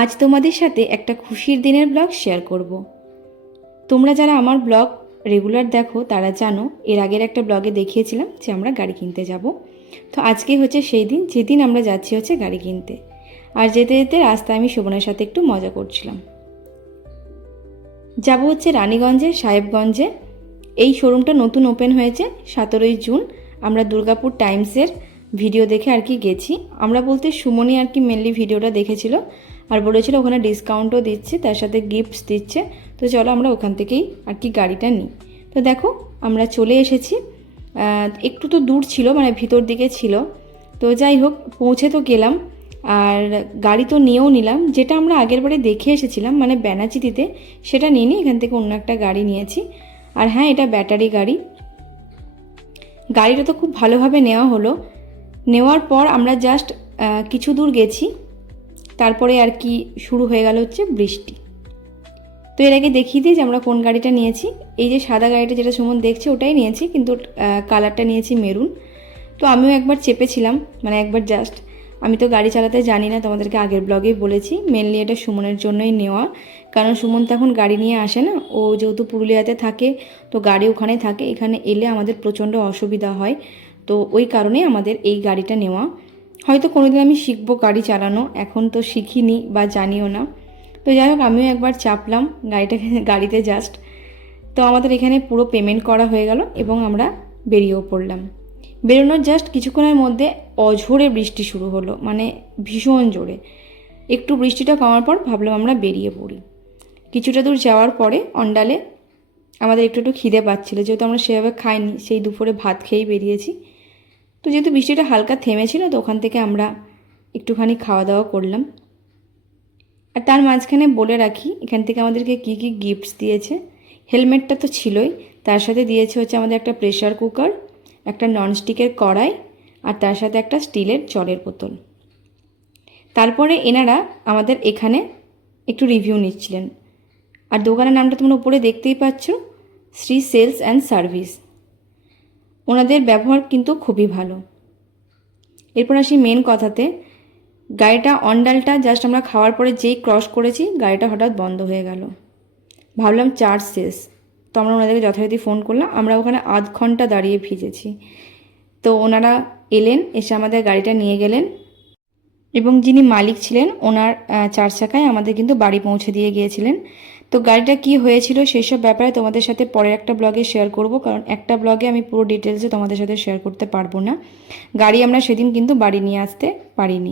আজ তোমাদের সাথে একটা খুশির দিনের ব্লগ শেয়ার করব। তোমরা যারা আমার ব্লগ রেগুলার দেখো তারা জানো, এর আগের একটা ব্লগে দেখিয়েছিলাম যে আমরা গাড়ি কিনতে যাব। তো আজকে হচ্ছে সেই দিন যেদিন আমরা যাচ্ছি হচ্ছে গাড়ি কিনতে। আর যেতে যেতে রাস্তায় আমি শোভনের সাথে একটু মজা করছিলাম। যাব হচ্ছে রানীগঞ্জে সাহেবগঞ্জে। এই শোরুমটা নতুন ওপেন হয়েছে 17ই জুন। আমরা দুর্গাপুর টাইমসের ভিডিও দেখে আর কি গেছি। আমরা বলতে সুমনি আর কি মেনলি ভিডিওটা দেখেছিল আর বলেছিল ওখানে ডিসকাউন্টও দিচ্ছে, তার সাথে গিফটস দিচ্ছে। তো চলো আমরা ওখান থেকেই আর কি গাড়িটা নিই। তো দেখো আমরা চলে এসেছি। একটু তো দূর ছিল, মানে ভিতর দিকে ছিল। তো যাই হোক পৌঁছে তো গেলাম, আর গাড়ি তো নিয়েও নিলাম। যেটা আমরা আগের বারে দেখে এসেছিলাম মানে ব্যানাচিতিতে, সেটা নিয়ে নিই, এখান থেকে অন্য একটা গাড়ি নিয়েছি। আর হ্যাঁ, এটা ব্যাটারি গাড়ি। গাড়িটা তো খুব ভালোভাবে নেওয়া হলো। নেওয়ার পর আমরা জাস্ট কিছু দূর গেছি, তারপরে আর কি শুরু হয়ে গেল হচ্ছে বৃষ্টি। তো এর আগে দেখিয়ে দিই যে আমরা কোন গাড়িটা নিয়েছি। এই যে সাদা গাড়িটা যেটা সুমন দেখছে ওটাই নিয়েছি, কিন্তু কালারটা নিয়েছি মেরুন। তো আমিও একবার চেপেছিলাম, মানে একবার জাস্ট। আমি তো গাড়ি চালাতে জানি না, তোমাদেরকে আগের ব্লগেই বলেছি। মেনলি এটা সুমনের জন্যই নেওয়া, কারণ সুমন তো এখন গাড়ি নিয়ে আসে না। ও যেহেতু পুরুলিয়াতে থাকে, তো গাড়ি ওখানে থাকে, এখানে এলে আমাদের প্রচণ্ড অসুবিধা হয়। তো ওই কারণেই আমাদের এই গাড়িটা নেওয়া। হয়তো কোনোদিন আমি শিখবো গাড়ি চালানো, এখন তো শিখিনি বা জানিও না। তো যাই হোক আমিও একবার চাপলাম গাড়িতে জাস্ট। তো আমাদের এখানে পুরো পেমেন্ট করা হয়ে গেল এবং আমরা বেরিয়েও পড়লাম। বেরোনোর জাস্ট কিছুক্ষণের মধ্যে অঝোরে বৃষ্টি শুরু হলো, মানে ভীষণ জোরে। একটু বৃষ্টিটা কমার পর ভাবলাম আমরা বেরিয়ে পড়ি। কিছুটা দূর যাওয়ার পরে অন্ডালে আমাদের একটু একটু খিদে পাচ্ছিলো, যেহেতু আমরা সেভাবে খাইনি, সেই দুপুরে ভাত খেয়েই বেরিয়েছি। তো যেহেতু বৃষ্টিটা হালকা থেমেছিল, তো ওখান থেকে আমরা একটুখানি খাওয়া দাওয়া করলাম। আর তার মাঝখানে বলে রাখি এখান থেকে আমাদেরকে কী কী গিফটস দিয়েছে। হেলমেটটা তো ছিলই, তার সাথে দিয়েছে হচ্ছে আমাদের একটা প্রেশার কুকার, একটা ননস্টিকের কড়াই, আর তার সাথে একটা স্টিলের জলের বোতল। তারপরে এনারা আমাদের এখানে একটু রিভিউ নিচ্ছিলেন। আর দোকানের নামটা তোমরা উপরে দেখতেই পাচ্ছ, শ্রী সেলস অ্যান্ড সার্ভিস। ওনাদের ব্যবহার কিন্তু খুবই ভালো। এরপর আসি মেন কথাতে। গাড়িটা অন্ডালটা জাস্ট আমরা খাওয়ার পরে যেই ক্রস করেছি, গাড়িটা হঠাৎ বন্ধ হয়ে গেল। ভাবলাম চার্জ শেষ। তো আমরা ওনাদেরকে যথারীতি ফোন করলাম। আমরা ওখানে আধ ঘন্টা দাঁড়িয়ে ভিজেছি। তো ওনারা এলেন, এসে আমাদের গাড়িটা নিয়ে গেলেন এবং যিনি মালিক ছিলেন ওনার 4 চাকায় আমাদের কিন্তু বাড়ি পৌঁছে দিয়ে গিয়েছিলেন। তো গাড়িটা কি হয়েছিল সেসব ব্যাপারে তোমাদের সাথে পরের একটা ব্লগে শেয়ার করব, কারণ একটা ব্লগে আমি পুরো ডিটেলসে তোমাদের সাথে শেয়ার করতে পারবো না। গাড়ি আমরা সেদিন কিন্তু বাড়ি নিয়ে আসতে পারিনি।